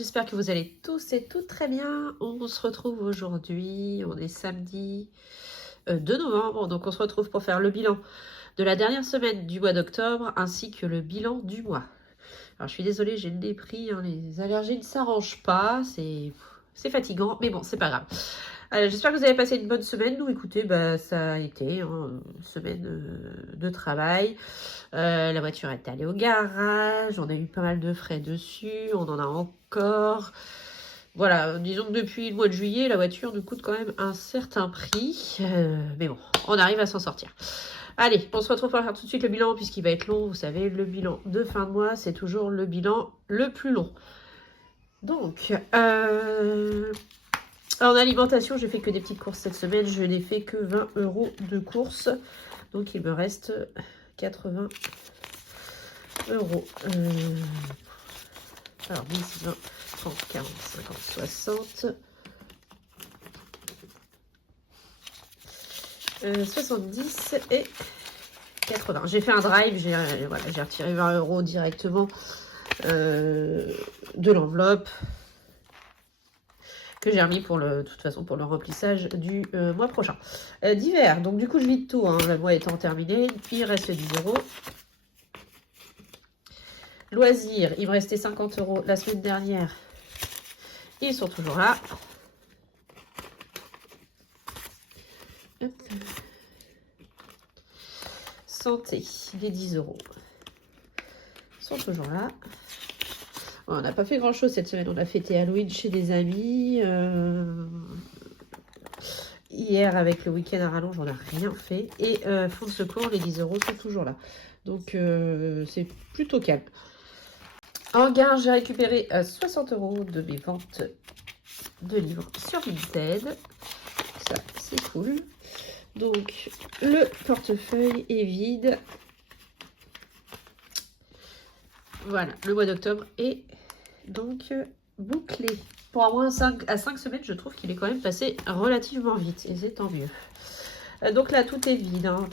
j'espère que vous allez tous et toutes très bien. On se retrouve aujourd'hui, on est samedi 2 novembre, donc on se retrouve pour faire le bilan de la dernière semaine du mois d'octobre ainsi que le bilan du mois. Alors je suis désolée, j'ai le nez pris, hein, les allergies ne s'arrangent pas, c'est fatigant, mais bon, c'est pas grave. J'espère que vous avez passé une bonne semaine. Nous, écoutez, ça a été une semaine de travail. La voiture est allée au garage, on a eu pas mal de frais dessus, on en a encore. Voilà, disons que depuis le mois de juillet, la voiture nous coûte quand même un certain prix. Mais bon, on arrive à s'en sortir. Allez, on se retrouve pour faire tout de suite le bilan puisqu'il va être long. Vous savez, le bilan de fin de mois, c'est toujours le bilan le plus long. Donc, en alimentation, j'ai fait que des petites courses cette semaine. Je n'ai fait que 20 € de courses. Donc, il me reste 80 €. Alors, 10, 20, 30, 40, 50, 60. 70 et 80. J'ai fait un drive. J'ai retiré 20 € directement de l'enveloppe que j'ai remis de toute façon pour le remplissage du mois prochain. Divers, donc du coup je vide tout, hein, le mois étant terminé, il reste 10 €. Loisirs, il me restait 50 € la semaine dernière, ils sont toujours là. Hop. Santé, les 10 € sont toujours là. On n'a pas fait grand chose cette semaine, on a fêté Halloween chez des amis. Hier, avec le week-end à rallonge, on n'a rien fait. Et fonds de secours, les 10 € sont toujours là. Donc, c'est plutôt calme. En gain, j'ai récupéré 60 € de mes ventes de livres sur Vinted. Ça, c'est cool. Donc, le portefeuille est vide. Voilà, le mois d'octobre est donc bouclé. Pour un mois à 5 semaines, je trouve qu'il est quand même passé relativement vite. Et c'est tant mieux. Donc là, tout est vide. Hein.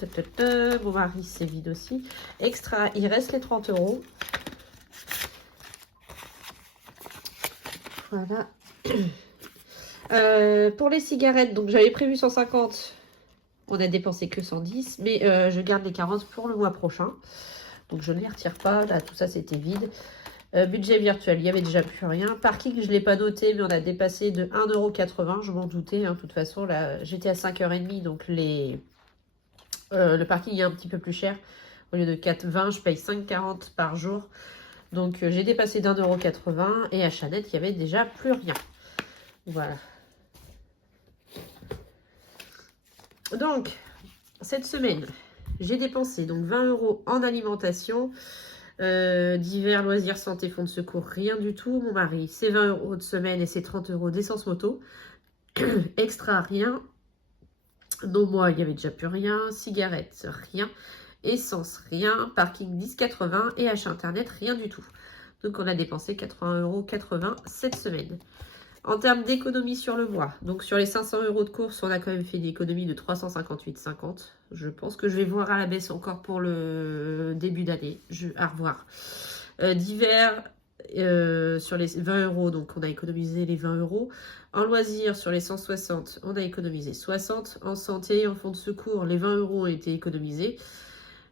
Mon mari, c'est vide aussi. Extra, il reste les 30 €. Voilà. Pour les cigarettes, donc j'avais prévu 150. On a dépensé que 110. Mais je garde les 40 pour le mois prochain. Donc je ne les retire pas. Là, tout ça, c'était vide. Budget virtuel, il n'y avait déjà plus rien. Parking, je ne l'ai pas noté, mais on a dépassé de 1,80 €. Je m'en doutais. Hein, de toute façon, là, j'étais à 5h30. Donc le parking est un petit peu plus cher. Au lieu de 4,20 €, je paye 5,40 € par jour. Donc j'ai dépassé d'1,80 € et à Chanel, il n'y avait déjà plus rien. Voilà. Donc, cette semaine, j'ai dépensé donc 20 € en alimentation. Divers, loisirs, santé, fonds de secours, rien du tout. Mon mari, c'est 20 € de semaine et c'est 30 € d'essence moto. Extra, rien. Non, moi, il n'y avait déjà plus rien. Cigarettes, rien. Essence, rien. Parking, 10,80 € et achat internet, rien du tout. Donc, on a dépensé 80,80 € cette semaine. En termes d'économie sur le mois, donc sur les 500 € de courses, on a quand même fait une économie de 358,50 €. Je pense que je vais voir à la baisse encore pour le début d'année. À revoir. Divers, sur les 20 €, donc on a économisé les 20 €. En loisirs, sur les 160, on a économisé 60. En santé, en fonds de secours, les 20 € ont été économisés.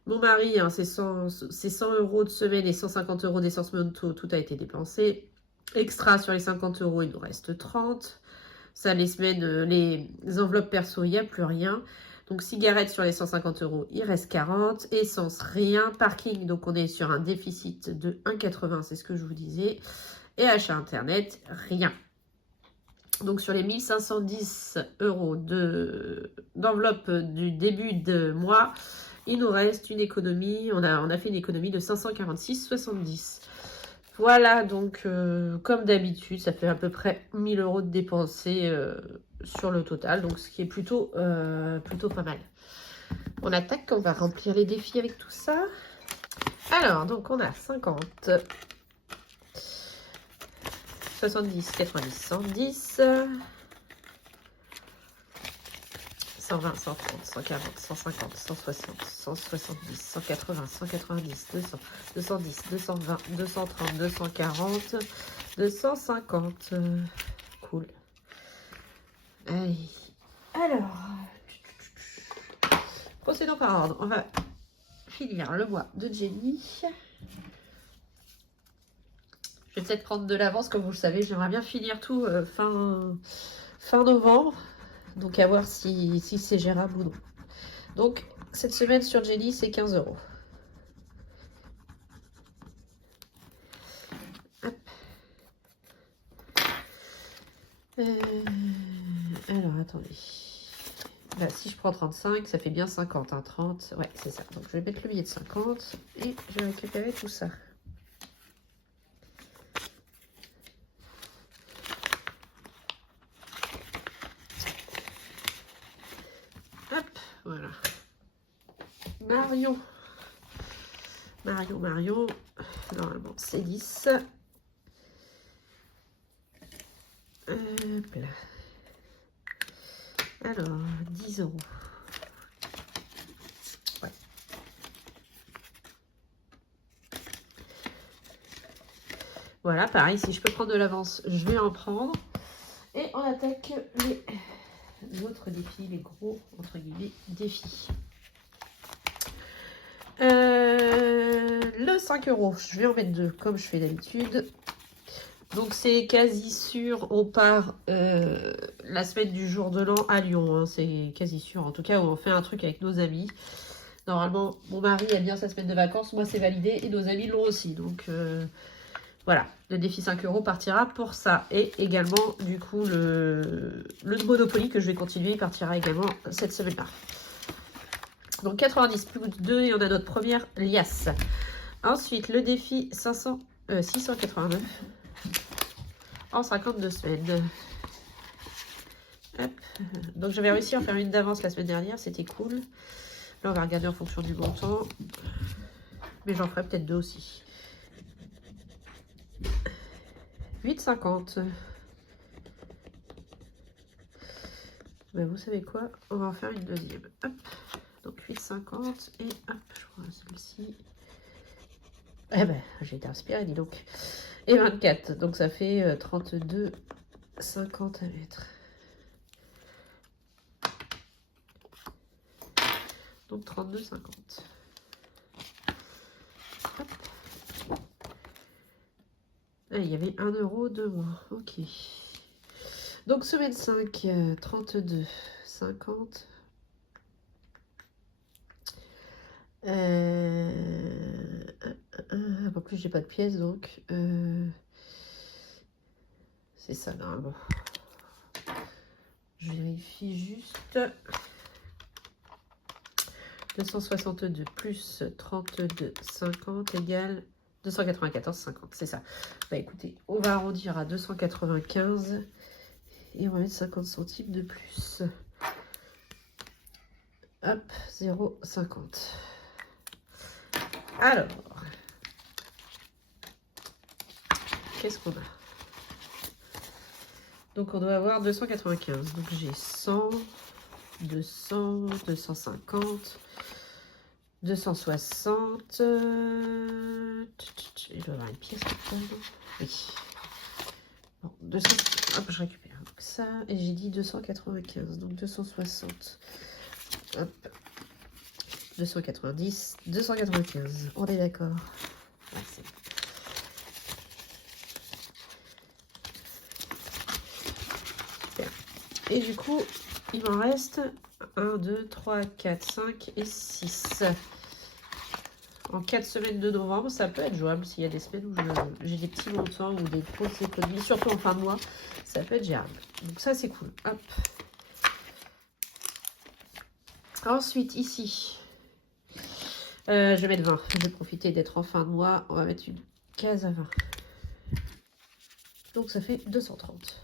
Mon mari, hein, c'est 100 € de semaine et 150 € d'essence moto, tout a été dépensé. Extra, sur les 50 €, il nous reste 30. Ça, les semaines, les enveloppes perso, il n'y a plus rien. Donc, cigarettes sur les 150 €, il reste 40. Essence, rien. Parking, donc on est sur un déficit de 1,80 €, c'est ce que je vous disais. Et achat internet, rien. Donc, sur les 1510 € d'enveloppe du début de mois, il nous reste une économie. On a fait une économie de 546,70 €. Voilà, donc comme d'habitude, ça fait à peu près 1000 € de dépensés sur le total, donc ce qui est plutôt pas mal. On attaque, on va remplir les défis avec tout ça. Alors, donc on a 50, 70, 90, 110, 120, 130, 140, 150, 160, 170, 180, 190, 200, 210, 220, 230, 240, 250. Cool. Allez. Alors, procédons par ordre. On va finir le mois de Jenny. Je vais peut-être prendre de l'avance, comme vous le savez. J'aimerais bien finir tout fin novembre. Donc à voir si c'est gérable ou non. Donc cette semaine sur Jenny, c'est 15 euros. Hop. Alors attendez. Là, si je prends 35, ça fait bien 50. Hein, 30, ouais, c'est ça. Donc je vais mettre le billet de 50 et je vais récupérer tout ça. Hop, voilà. Marion. Normalement, c'est 10. Hop là. Alors, 10 euros. Ouais. Voilà, pareil, si je peux prendre de l'avance, je vais en prendre. Et on attaque les autres défis, les gros, entre guillemets, défis. Le 5 euros, je vais en mettre 2, comme je fais d'habitude. Donc c'est quasi sûr, on part la semaine du jour de l'an à Lyon, hein, c'est quasi sûr. En tout cas, on fait un truc avec nos amis. Normalement, mon mari aime bien sa semaine de vacances, moi c'est validé et nos amis l'ont aussi. Donc voilà, le défi 5 euros partira pour ça. Et également, du coup, le Monopoly que je vais continuer, il partira également cette semaine-là. Donc 90 plus 2 et on a notre première liasse. Ensuite, le défi 689 en 52 semaines. Hop. Donc j'avais réussi à en faire une d'avance la semaine dernière, c'était cool. Là, on va regarder en fonction du montant. Mais j'en ferai peut-être 2 aussi. 8,50. Ben, vous savez quoi? On va en faire une deuxième. Hop. Donc 8,50 et hop, je prends celle-ci. Eh ben, j'ai été inspirée, dis donc. Et 24, donc ça fait 32,50 à mettre. Donc 32,50. Hop. Ah, il y avait 1 euro de moins. Ok. Donc semaine 5, 32,50. En plus, j'ai pas de pièces, donc c'est ça normalement. Je vérifie juste. 262 plus 32,50 égale 294,50. C'est ça. Bah écoutez, on va arrondir à 295 et on va mettre 50 centimes de plus. Hop, 0,50. Alors, qu'est-ce qu'on a? Donc on doit avoir 295. Donc j'ai 100, 200, 250, 260. Il doit y avoir une pièce. Oui. Bon, 200. Hop, je récupère. Donc ça, et j'ai dit 295. Donc 260. Hop. 290, 295. On est d'accord. Merci. Et du coup, il m'en reste 1, 2, 3, 4, 5 et 6. En 4 semaines de novembre, ça peut être jouable s'il y a des semaines où j'ai des petits montants ou des grosses économies, surtout en fin de mois, ça peut être gérable. Donc ça, c'est cool. Hop. Ensuite, ici, je vais mettre 20. Je vais profiter d'être en fin de mois. On va mettre une case à 20. Donc ça fait 230.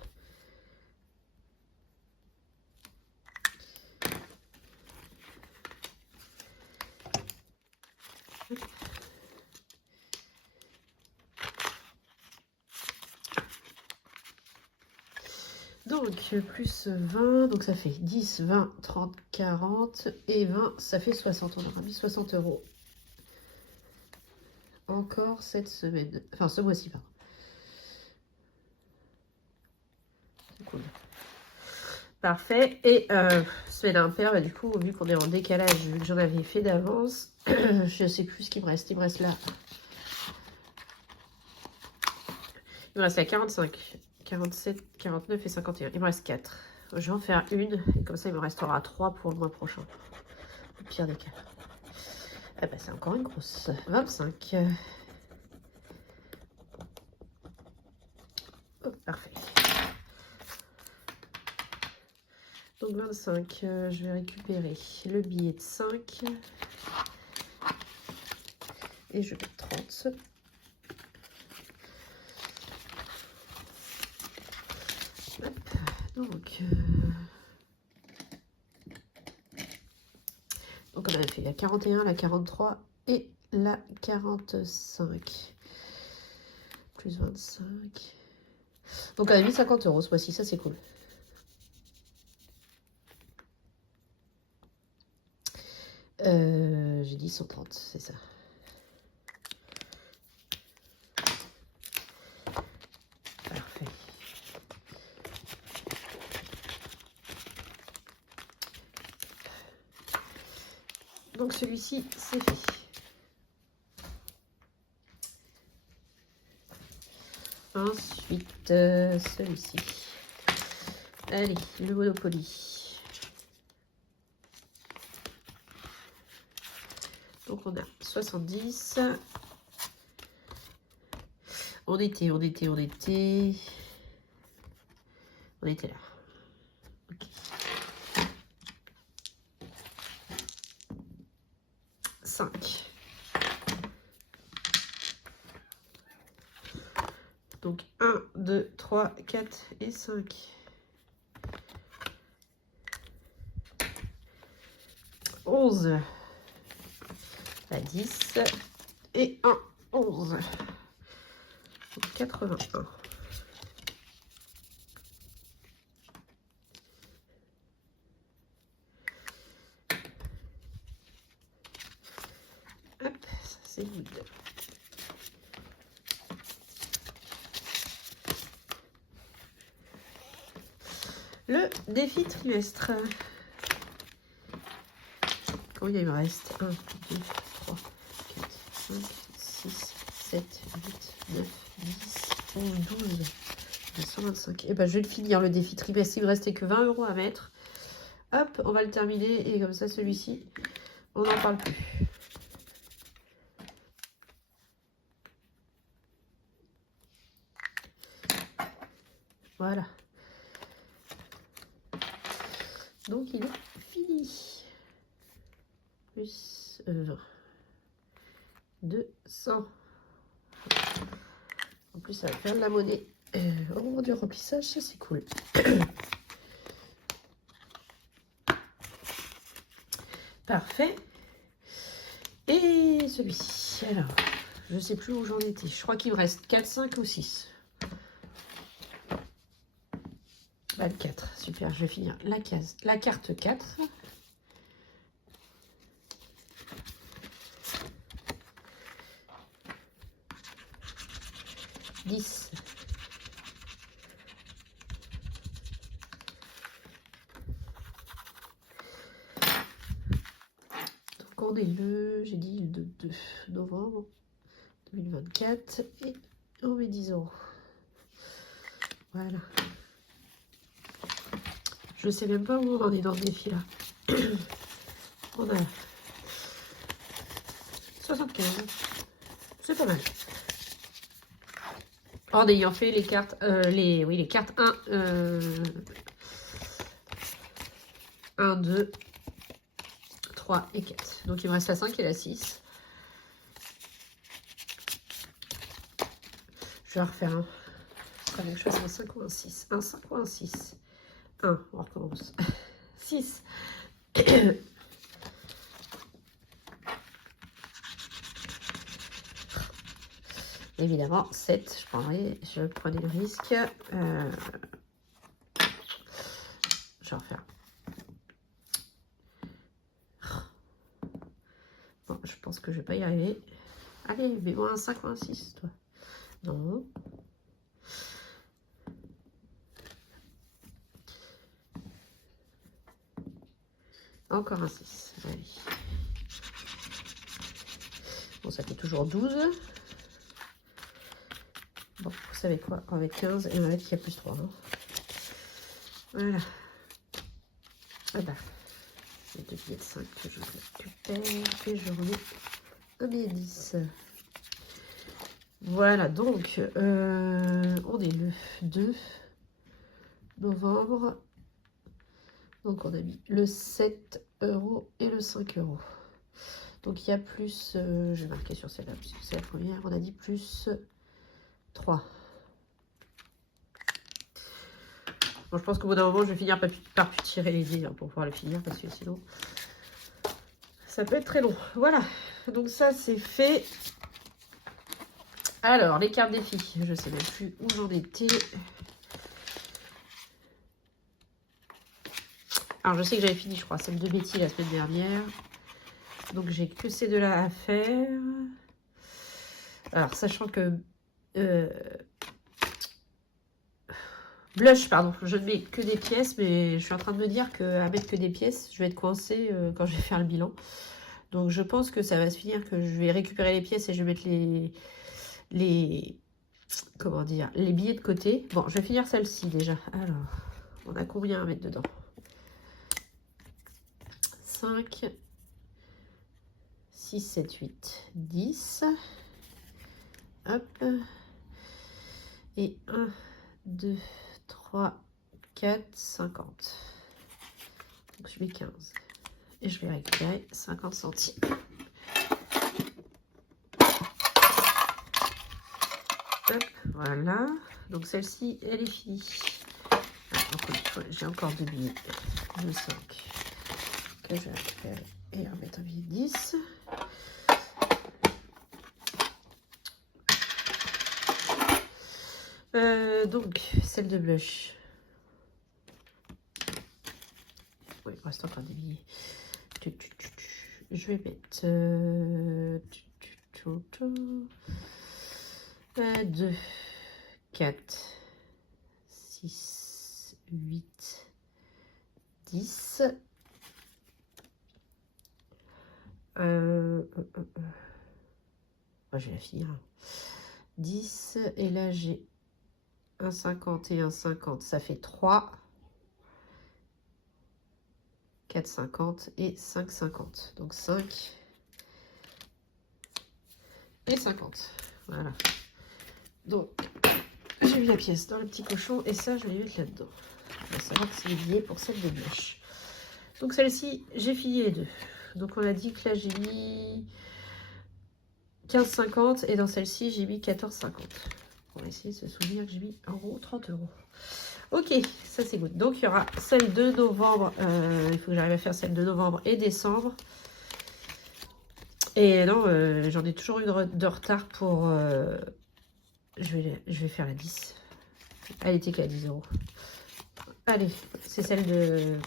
Donc, plus 20, donc ça fait 10, 20, 30, 40, et 20, ça fait 60. On aura mis 60 euros. Encore cette semaine. Enfin, ce mois-ci, pardon. Parfait. Et semaine impair, bah, du coup, vu qu'on est en décalage, vu que j'en avais fait d'avance, je sais plus ce qu'il me reste. Il me reste là. Il me reste là 45, 47, 49 et 51. Il me reste 4. Je vais en faire une. Et comme ça, il me restera 3 pour le mois prochain. Au pire des cas. Eh ben, c'est encore une grosse. 25. Oh, parfait. Donc 25, je vais récupérer le billet de 5. Et je mets 30. Hop. Donc on a fait la 41, la 43 et la 45. Plus 25. Donc on a mis 50 € ce mois-ci, ça c'est cool. J'ai dit 130, c'est ça. Parfait. Donc celui-ci, c'est fait. Ensuite, celui-ci. Allez, le Monopoly. Donc on a 70. On était là. Okay. 5. Donc 1, 2, 3, 4 et 5. 11. À 10. Et 1, 11. Donc 81. Hop, ça c'est good. Le défi trimestre. Combien il me reste? 1, 2, 3, 4, 5, 6, 7, 8, 9, 10, 11, 12. 125. Et ben je vais le finir le défi trimestre. Il me restait que 20 € à mettre. Hop, on va le terminer. Et comme ça, celui-ci, on n'en parle plus. Voilà. Donc il est fini. Plus 20. 200. En plus, ça va faire de la monnaie. Au moment du remplissage, ça c'est cool. Parfait. Et celui-ci. Alors, je ne sais plus où j'en étais. Je crois qu'il me reste 4, 5 ou 6. Bah, le 4. Super, je vais finir la carte 4. Donc on est j'ai dit le 2 novembre 2024 et on met 10 €. Voilà. Je sais même pas où on en est dans ce défi là. On a 75. C'est pas mal. En ayant fait les cartes, les cartes 1, 2, 3 et 4. Donc il me reste la 5 et la 6. Je vais refaire un. Il que je fasse un 5 ou un 6. Un 5 ou un 6. 1, on recommence. 6. Évidemment, 7, je prenais le risque. Je vais refaire. Bon, je pense que je vais pas y arriver. Allez, mets-moi un 5 ou un 6, toi. Non. Encore un 6. Allez. Bon, ça fait toujours 12. Bon, vous savez quoi? On va mettre 15 et on va mettre qu'il y a plus 3. Hein. Voilà. Ah bah, les 2 billets de 5 que je récupère et je remets un billet de 10. Voilà, donc, on est le 2 novembre. Donc, on a mis le 7 € et le 5 €. Donc, il y a plus, je vais marquer sur celle-là, parce que c'est la première, on a dit plus 3. Bon, je pense qu'au bout d'un moment, je vais finir par tirer les dés hein, pour pouvoir le finir, parce que sinon, ça peut être très long. Voilà, donc ça, c'est fait. Alors, les cartes des filles, je sais même plus où j'en étais. Alors, je sais que j'avais fini, je crois, celle de Betty la semaine dernière. Donc, j'ai que ces deux-là à faire. Alors, sachant que... blush, pardon, je ne mets que des pièces, mais je suis en train de me dire qu'à mettre que des pièces, je vais être coincée quand je vais faire le bilan. Donc, je pense que ça va se finir que je vais récupérer les pièces et je vais mettre comment dire, les billets de côté. Bon, je vais finir celle-ci déjà. Alors, on a combien à mettre dedans? 5, 6, 7, 8, 10. Hop. Et 1, 2, 3, 4, 50. Donc, je mets 15. Et je vais récupérer 50 centimes. Hop, voilà. Donc, celle-ci, elle est finie. J'ai encore 2 billets de 5 que je vais récupérer et remettre un billet de 10. Donc, celle de blush. Oui, il reste encore des billets. Je vais mettre 2, 4, 6, 8, 10. Je vais la finir. 10. Et là, j'ai un 50 et un 50. Ça fait 3. 4, 50 et 5, 50. Donc 5 et 50. Voilà. Donc, j'ai mis la pièce dans le petit cochon et ça, je vais les mettre là-dedans. On va savoir que c'est les billets pour celle de blush. Donc, celle-ci, j'ai fini les deux. Donc, on a dit que là, j'ai mis 15,50 et dans celle-ci, j'ai mis 14,50. On va essayer de se souvenir que j'ai mis en gros 30 €. Ok, ça c'est good. Donc, il y aura celle de novembre. Il faut que j'arrive à faire celle de novembre et décembre. Et non, j'en ai toujours eu de retard pour... je vais faire la 10. Elle était qu'à 10 €. Allez, c'est celle de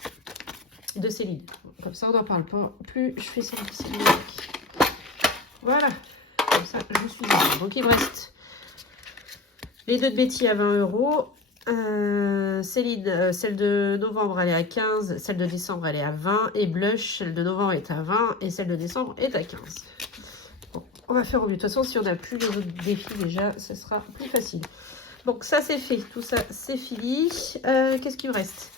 Céline. Comme ça, on n'en parle pas plus. Je fais celle de Céline. Voilà. Comme ça, je suis bien. Donc, il me reste les deux de Betty à 20 €. Céline, celle de novembre, elle est à 15. Celle de décembre, elle est à 20. Et Blush, celle de novembre est à 20. Et celle de décembre est à 15. Bon, on va faire au mieux. De toute façon, si on n'a plus les autres défis déjà, ce sera plus facile. Donc, ça, c'est fait. Tout ça, c'est fini. Qu'est-ce qu'il me reste?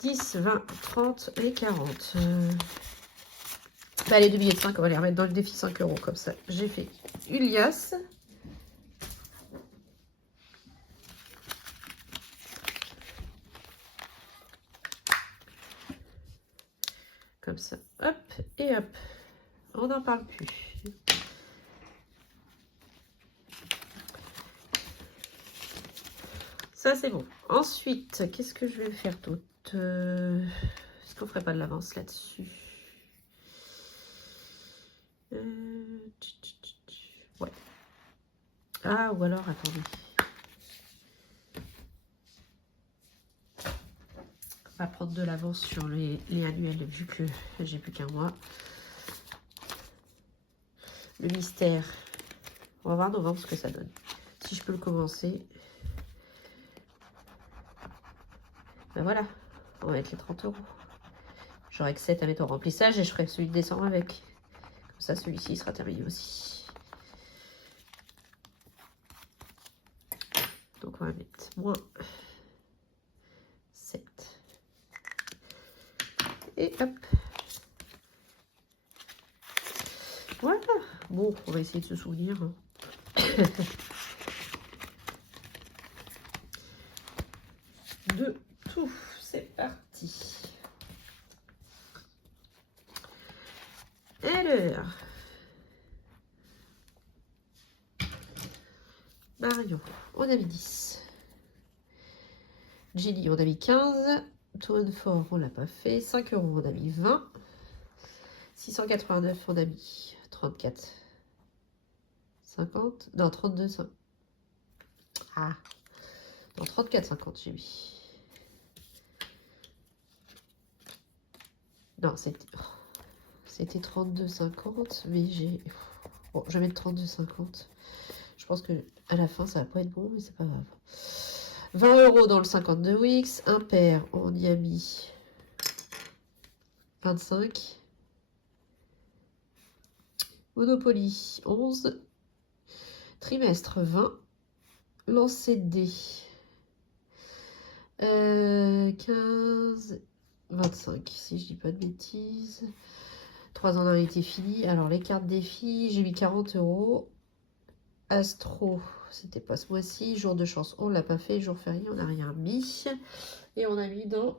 10, 20, 30 et 40. Bah, les deux billets de 5, on va les remettre dans le défi 5 €. Comme ça, j'ai fait une liasse. Comme ça, hop et hop. On n'en parle plus. Ça, c'est bon. Ensuite, qu'est-ce que je vais faire d'autre? Est-ce qu'on ferait pas de l'avance là-dessus? Ouais. Ah, ou alors, attendez. On va prendre de l'avance sur les annuels, vu que j'ai plus qu'un mois. Le mystère. On va voir novembre ce que ça donne. Si je peux le commencer. Ben voilà. On va mettre les 30 €. J'aurai que 7 à mettre au remplissage et je ferai celui de décembre avec. Comme ça, celui-ci sera terminé aussi. Donc, on va mettre moins 7. Et hop. Voilà. Bon, on va essayer de se souvenir. De tout. C'est parti. Alors. Marion, on a mis 10. Jenny, on a mis 15. Tour Fort, on l'a pas fait. 5 euros, on a mis 20. 689, on a mis 34. 50. Non, 32, 5. Ah. Non, 34, 50, j'ai mis. Non, c'était 32, 50. Mais j'ai... Bon, je vais mettre 32, 50. Je pense que à la fin, ça va pas être bon, mais c'est pas grave. 20 euros dans le 52 Wix. Impair, on y a mis 25. Monopoly, 11. Trimestre, 20. Lancer de dés. 15. 25, si je dis pas de bêtises. 3 ans été fini. Alors, les cartes défi, j'ai mis 40 euros. Astro, c'était pas ce mois-ci. Jour de chance, on l'a pas fait. Jour férié, on n'a rien mis. Et on a mis dans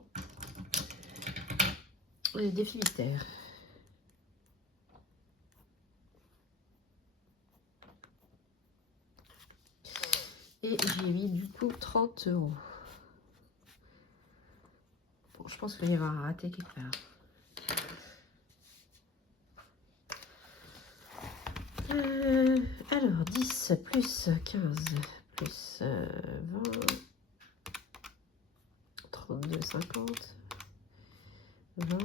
les défis mystères. Et j'ai mis du coup 30 euros. Bon, je pense qu'il y aura un raté quelque part. Alors, 10 plus 15 plus 20, 32, 50, 20,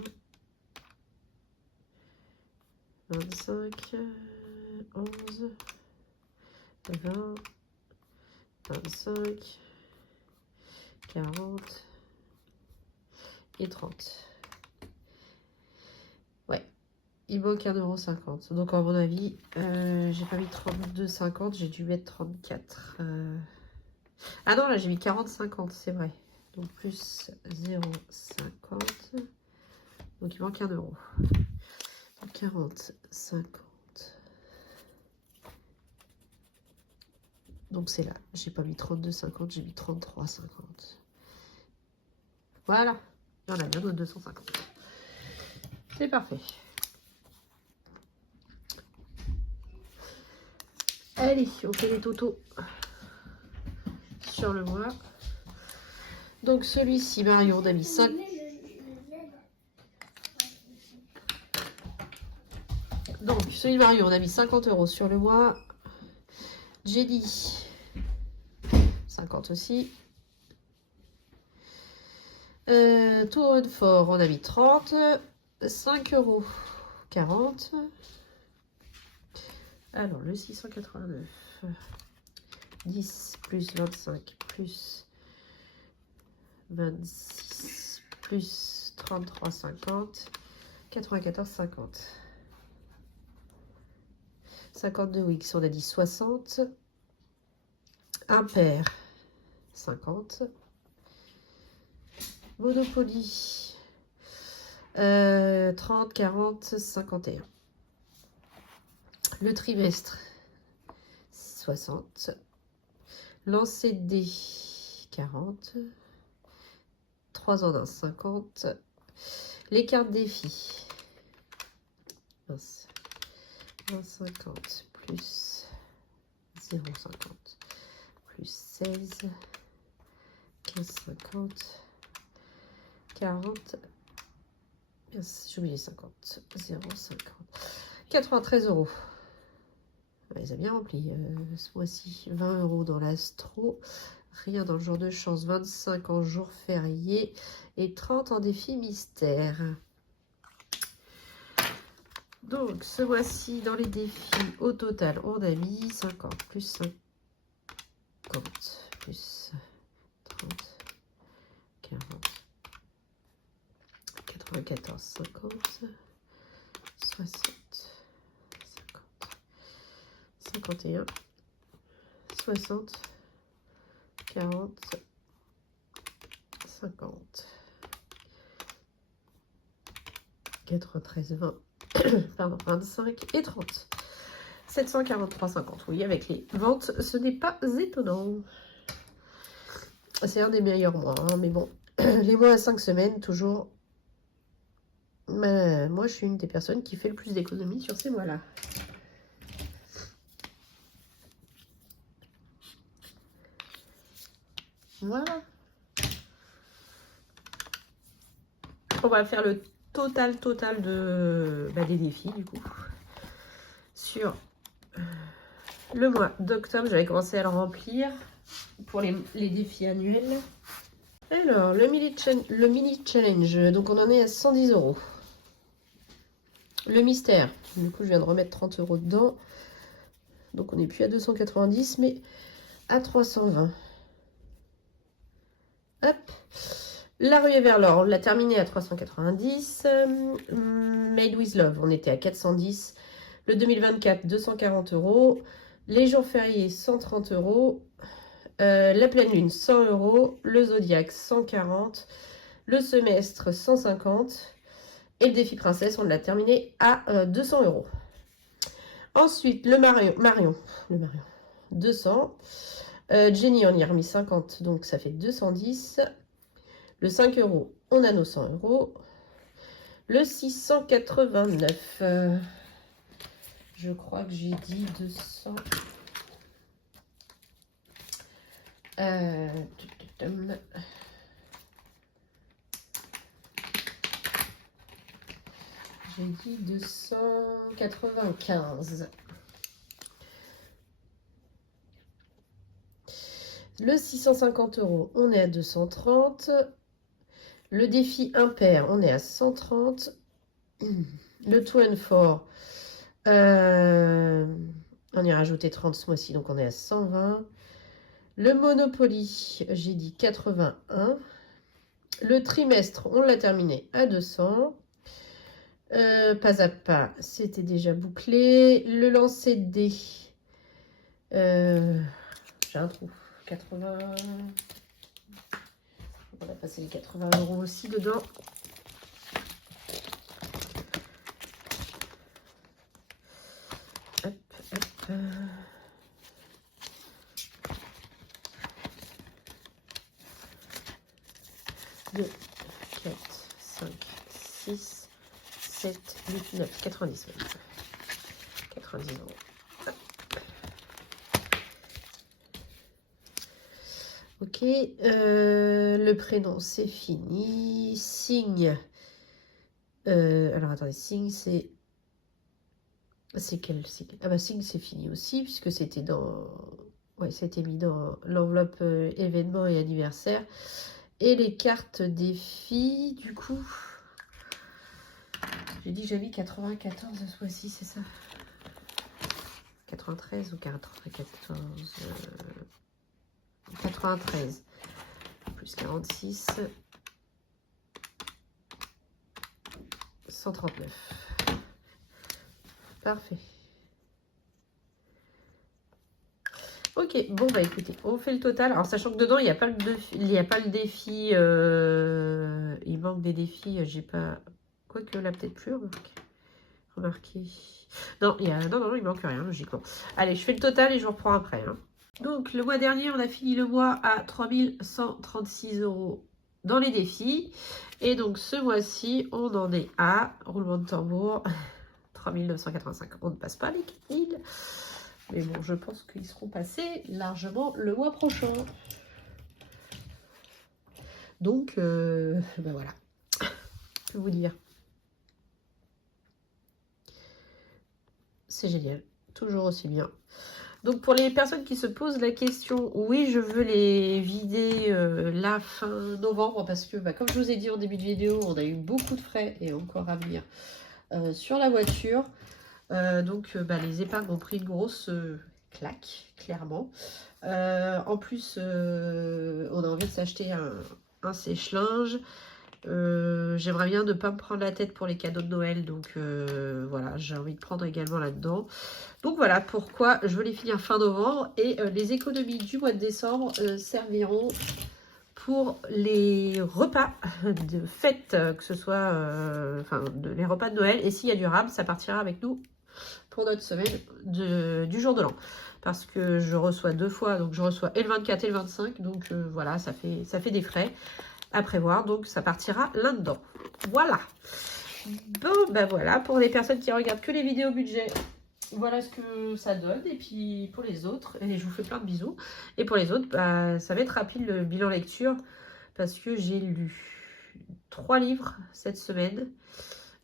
25, 11, 20, 25, 40 et 30. Ouais, il manque 1,50 €. Donc, à mon avis, j'ai pas mis 32,50, j'ai dû mettre 34. Ah non, là, j'ai mis 40,50, c'est vrai. Donc, plus 0,50. Donc, il manque 1 €. 40, 50. Donc, c'est là. J'ai pas mis 32,50, j'ai mis 33,50. Voilà. Il y en a bien d'autres 250. C'est parfait. Allez, on fait les totaux sur le mois. Donc, celui-ci, Marion, on a mis 5. Donc, celui de Marion, on a mis 50 euros sur le mois. Jenny, 50 aussi. Tour Fort, on a mis 30. 5 euros, 40. Alors, le 689. 10 plus 25 plus 26 plus 33,50. 94,50. 52 Wix, on a dit 60. Impair, 50. Monopoly, 30, 40, 51. Le trimestre, 60. Lancer de dés, 40. 3 en 1, 50. Les cartes défi. 1,50 plus 0,50 plus 16. 15,50. 40. J'ai oublié 50. 0,50. 93 euros. On les a bien remplis ce mois-ci. 20 euros dans l'astro. Rien dans le jour de chance. 25 en jour férié. Et 30 en défi mystère. Donc, ce mois-ci, dans les défis, au total, on a mis 50 plus 50 plus 30, 40, 14, 50, 60, 50, 51, 60, 40, 50, 93, 20, pardon, 25 et 30. 743,50. Oui, avec les ventes, ce n'est pas étonnant. C'est un des meilleurs mois, hein, mais bon, les mois à 5 semaines, toujours. Moi, je suis une des personnes qui fait le plus d'économies sur ces mois-là. Voilà. On va faire le total des défis, du coup. Sur le mois d'octobre, j'avais commencé à le remplir pour les défis annuels. Alors, le mini challenge, donc on en est à 110 €. Le mystère, du coup je viens de remettre 30 € dedans. Donc on n'est plus à 290 mais à 320. Hop. La ruée vers l'or, on l'a terminé à 390. Made with Love, on était à 410. Le 2024, 240 €. Les jours fériés, 130 €. La pleine lune, 100 €. Le zodiaque, 140. Le semestre, 150. Et le défi princesse, on l'a terminé à 200 €. Ensuite, le Marion, 200. Jenny, on y a remis 50, donc ça fait 210. Le 5 €, on a nos 100 €. Le 689, je crois que j'ai dit 200. J'ai dit 295. Le 650 €, on est à 230. Le défi impair, on est à 130. Le 2 and 4, on y a rajouté 30 ce mois-ci, donc on est à 120. Le Monopoly, j'ai dit 81. Le trimestre, on l'a terminé à 200. Pas à pas, c'était déjà bouclé. Le lancer de dés, j'ai un trou. 80. On va passer les 80 € aussi dedans. Hop, hop. 2, 4, 5, 6, 7, 8, 9, 90 €. 90 €. Ok, le prénom c'est fini. Signe. Alors attendez, signe c'est. C'est quel signe? Ah bah signe c'est fini aussi, puisque c'était dans. Ouais, c'était mis dans l'enveloppe événement et anniversaire. Et les cartes des filles, du coup. J'ai dit que j'avais mis 94 ce mois-ci, c'est ça? 93 ou 94 93 plus 46 139. Parfait. Ok, bon bah écoutez, on fait le total. Alors sachant que dedans il n'y a pas le défi, il manque des défis, j'ai pas. Quoique là peut-être plus remarqué. Non, non, il manque rien logiquement. Allez, je fais le total et je vous reprends après. Hein. Donc le mois dernier, on a fini le mois à 3136 € dans les défis. Et donc ce mois-ci, on en est à, roulement de tambour, 3985. On ne passe pas les 4000. Mais bon, je pense qu'ils seront passés largement le mois prochain. Donc, ben voilà. Que vous dire. C'est génial. Toujours aussi bien. Donc, pour les personnes qui se posent la question, oui, je veux les vider la fin novembre. Parce que, bah, comme je vous ai dit en début de vidéo, on a eu beaucoup de frais et encore à venir sur la voiture. Donc, les épargnes ont pris une grosse claque, clairement. En plus, on a envie de s'acheter un sèche-linge. J'aimerais bien ne pas me prendre la tête pour les cadeaux de Noël, donc voilà, j'ai envie de prendre également là-dedans. Donc voilà pourquoi je veux les finir fin novembre, et les économies du mois de décembre serviront pour les repas de fête, que ce soit les repas de Noël, et s'il y a du rab, ça partira avec nous pour notre semaine du jour de l'an, parce que je reçois 2 fois, donc je reçois et le 24 et le 25, donc voilà, ça fait des frais à prévoir, donc ça partira là-dedans. Voilà. Bon, ben voilà, pour les personnes qui regardent que les vidéos budget, voilà ce que ça donne. Et puis pour les autres, et je vous fais plein de bisous, et pour les autres, bah, ça va être rapide le bilan lecture, parce que j'ai lu 3 livres cette semaine.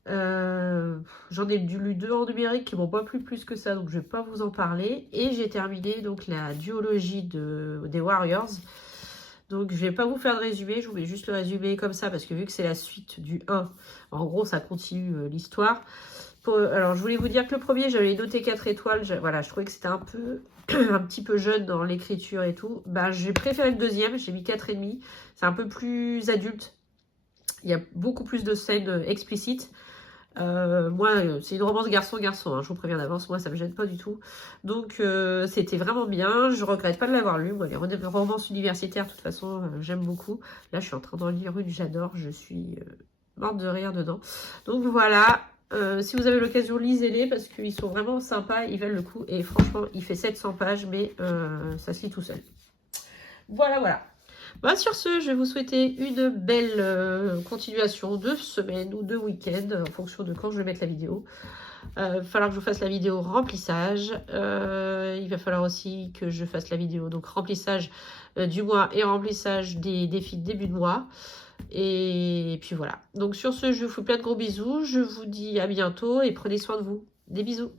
J'en ai lu 2 en numérique qui m'ont pas plu plus que ça, donc je vais pas vous en parler. Et j'ai terminé donc la duologie des Warriors. Donc je vais pas vous faire de résumé, je vous mets juste le résumé comme ça, parce que vu que c'est la suite du 1, en gros ça continue l'histoire. Alors je voulais vous dire que le premier, j'avais noté 4 étoiles, voilà, je trouvais que c'était un petit peu jeune dans l'écriture et tout. Bah, j'ai préféré le deuxième, j'ai mis 4,5, c'est un peu plus adulte, il y a beaucoup plus de scènes explicites. Moi, c'est une romance garçon-garçon, hein, je vous préviens d'avance, moi ça me gêne pas du tout. Donc c'était vraiment bien, je regrette pas de l'avoir lu. Moi, les romances universitaires, de toute façon, j'aime beaucoup. Là, je suis en train d'en lire une, j'adore, je suis morte de rire dedans. Donc voilà, si vous avez l'occasion, lisez-les, parce qu'ils sont vraiment sympas, ils valent le coup. Et franchement, il fait 700 pages, mais ça se lit tout seul. Voilà, voilà. Bah, sur ce, je vais vous souhaiter une belle continuation de semaine ou de week-end, en fonction de quand je vais mettre la vidéo. Il va falloir que je fasse la vidéo remplissage. Il va falloir aussi que je fasse la vidéo donc remplissage du mois et remplissage des défis de début de mois. Et puis voilà. Donc sur ce, je vous fais plein de gros bisous. Je vous dis à bientôt et prenez soin de vous. Des bisous.